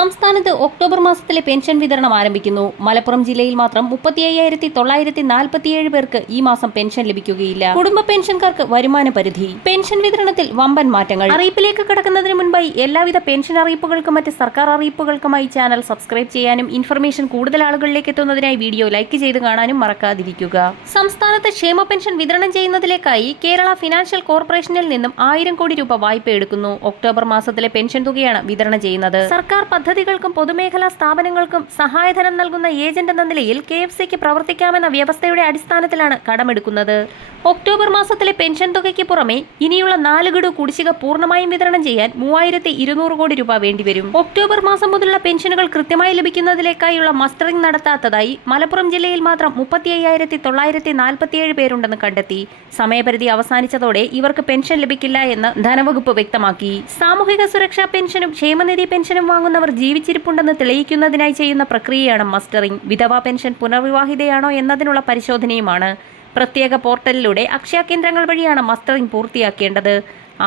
സംസ്ഥാനത്ത് ഒക്ടോബർ മാസത്തിലെ പെൻഷൻ വിതരണം ആരംഭിക്കുന്നു. മലപ്പുറം ജില്ലയിൽ മാത്രം മുപ്പത്തി അയ്യായിരത്തി തൊള്ളായിരത്തി നാൽപ്പത്തിയേഴ് പേർക്ക് ഈ മാസം പെൻഷൻ ലഭിക്കുകയില്ല. കുടുംബ പെൻഷൻകാർക്ക് വരുമാന പരിധി. പെൻഷൻ വിതരണത്തിൽ വമ്പൻ മാറ്റങ്ങൾ. അറിയിപ്പിലേക്ക് കടക്കുന്നതിന് മുൻപായി എല്ലാവിധ പെൻഷൻ അറിയിപ്പുകൾക്കും മറ്റ് സർക്കാർ അറിയിപ്പുകൾക്കുമായി ചാനൽ സബ്സ്ക്രൈബ് ചെയ്യാനും ഇൻഫർമേഷൻ കൂടുതൽ ആളുകളിലേക്ക് എത്തുന്നതിനായി വീഡിയോ ലൈക്ക് ചെയ്ത് കാണാനും മറക്കാതിരിക്കുക. സംസ്ഥാനത്ത് ക്ഷേമ പെൻഷൻ വിതരണം ചെയ്യുന്നതിലേക്കായി കേരള ഫിനാൻഷ്യൽ കോർപ്പറേഷനിൽ നിന്നും ആയിരം കോടി രൂപ വായ്പ എടുക്കുന്നു ഒക്ടോബർ മാസത്തിലെ പെൻഷൻ തുകയാണ് വിതരണം ചെയ്യുന്നത്. സർക്കാർ പദ്ധതികൾക്കും പൊതുമേഖലാ സ്ഥാപനങ്ങൾക്കും സഹായധനം നൽകുന്ന ഏജന്റ് എന്ന നിലയിൽ കെ എഫ് സിക്ക് പ്രവർത്തിക്കാമെന്ന വ്യവസ്ഥയുടെ അടിസ്ഥാനത്തിലാണ് കടമെടുക്കുന്നത്. ഒക്ടോബർ മാസത്തിലെ പെൻഷൻ തുകയ്ക്ക് പുറമെ ഇനിയുള്ള നാല് ഗഡു കുടിശ്ശിക പൂർണമായും വിതരണം ചെയ്യാൻ മൂവായിരത്തി ഇരുന്നൂറ് കോടി രൂപ വേണ്ടിവരും. ഒക്ടോബർ മാസം മുതലുള്ള പെൻഷനുകൾ കൃത്യമായി ലഭിക്കുന്നതിലേക്കായുള്ള മസ്റ്ററിംഗ് നടത്താത്തതായി മലപ്പുറം ജില്ലയിൽ മാത്രം മുപ്പത്തി അയ്യായിരത്തി തൊള്ളായിരത്തി നാൽപ്പത്തിയേഴ് പേരുണ്ടെന്ന് കണ്ടെത്തി. സമയപരിധി അവസാനിച്ചതോടെ ഇവർക്ക് പെൻഷൻ ലഭിക്കില്ല എന്ന് ധനവകുപ്പ് വ്യക്തമാക്കി. സാമൂഹിക സുരക്ഷാ പെൻഷനും ക്ഷേമനിധി പെൻഷനും വാങ്ങുന്നവർ ജീവിച്ചിരിപ്പുണ്ടെന്ന് തെളിയിക്കുന്നതിനായി ചെയ്യുന്ന പ്രക്രിയയാണ് മസ്റ്ററിംഗ്. വിധവാ പെൻഷൻ പുനർവിവാഹിതയാണോ എന്നതിനുള്ള പരിശോധനയുമാണ്. പ്രത്യേക പോർട്ടലിലൂടെ അക്ഷയ കേന്ദ്രങ്ങൾ വഴിയാണ് മസ്റ്ററിംഗ് പൂർത്തിയാക്കേണ്ടത്.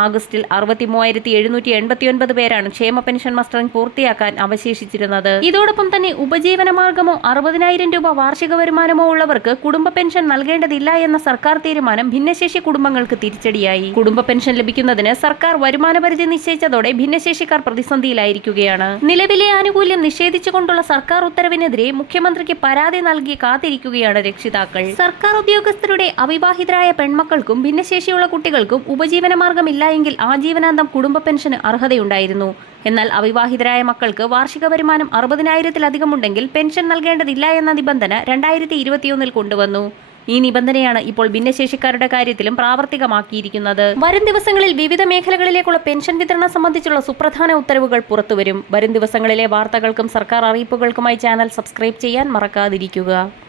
ആഗസ്റ്റിൽ അറുപത്തി മൂവായിരത്തി എഴുന്നൂറ്റി എൺപത്തി ഒൻപത് പേരാണ് ക്ഷേമ പെൻഷൻ മസ്റ്ററിംഗ് പൂർത്തിയാക്കാൻ അവശേഷിച്ചിരുന്നത്. ഇതോടൊപ്പം തന്നെ ഉപജീവന മാർഗമോ അറുപതിനായിരം രൂപ വാർഷിക വരുമാനമോ ഉള്ളവർക്ക് കുടുംബ പെൻഷൻ നൽകേണ്ടതില്ല എന്ന സർക്കാർ തീരുമാനം ഭിന്നശേഷി കുടുംബങ്ങൾക്ക് തിരിച്ചടിയായി. കുടുംബ പെൻഷൻ ലഭിക്കുന്നതിന് സർക്കാർ വരുമാന പരിധി നിശ്ചയിച്ചതോടെ ഭിന്നശേഷിക്കാർ പ്രതിസന്ധിയിലായിരിക്കുകയാണ്. നിലവിലെ ആനുകൂല്യം നിഷേധിച്ചുകൊണ്ടുള്ള സർക്കാർ ഉത്തരവിനെതിരെ മുഖ്യമന്ത്രിക്ക് പരാതി നൽകി കാത്തിരിക്കുകയാണ് രക്ഷിതാക്കൾ. സർക്കാർ ഉദ്യോഗസ്ഥരുടെ അവിവാഹിതരായ പെൺമക്കൾക്കും ഭിന്നശേഷിയുള്ള കുട്ടികൾക്കും ഉപജീവന എങ്കിൽ ആജീവനാന്തം കുടുംബ പെൻഷന് അർഹതയുണ്ടായിരുന്നു. എന്നാൽ അവിവാഹിതരായ മക്കൾക്ക് വാർഷിക വരുമാനം അറുപതിനായിരത്തിലധികം ഉണ്ടെങ്കിൽ പെൻഷൻ നൽകേണ്ടതില്ല എന്ന നിബന്ധന രണ്ടായിരത്തി ഇരുപത്തിയൊന്നിൽ കൊണ്ടുവന്നു. ഈ നിബന്ധനയാണ് ഇപ്പോൾ ഭിന്നശേഷിക്കാരുടെ കാര്യത്തിലും പ്രാവർത്തികമാക്കിയിരിക്കുന്നത്. വരും ദിവസങ്ങളിൽ വിവിധ മേഖലകളിലേക്കുള്ള പെൻഷൻ വിതരണം സംബന്ധിച്ചുള്ള സുപ്രധാന ഉത്തരവുകൾ പുറത്തുവരും. വരും ദിവസങ്ങളിലെ വാർത്തകൾക്കും സർക്കാർ അറിയിപ്പുകൾക്കുമായി ചാനൽ സബ്സ്ക്രൈബ് ചെയ്യാൻ മറക്കാതിരിക്കുക.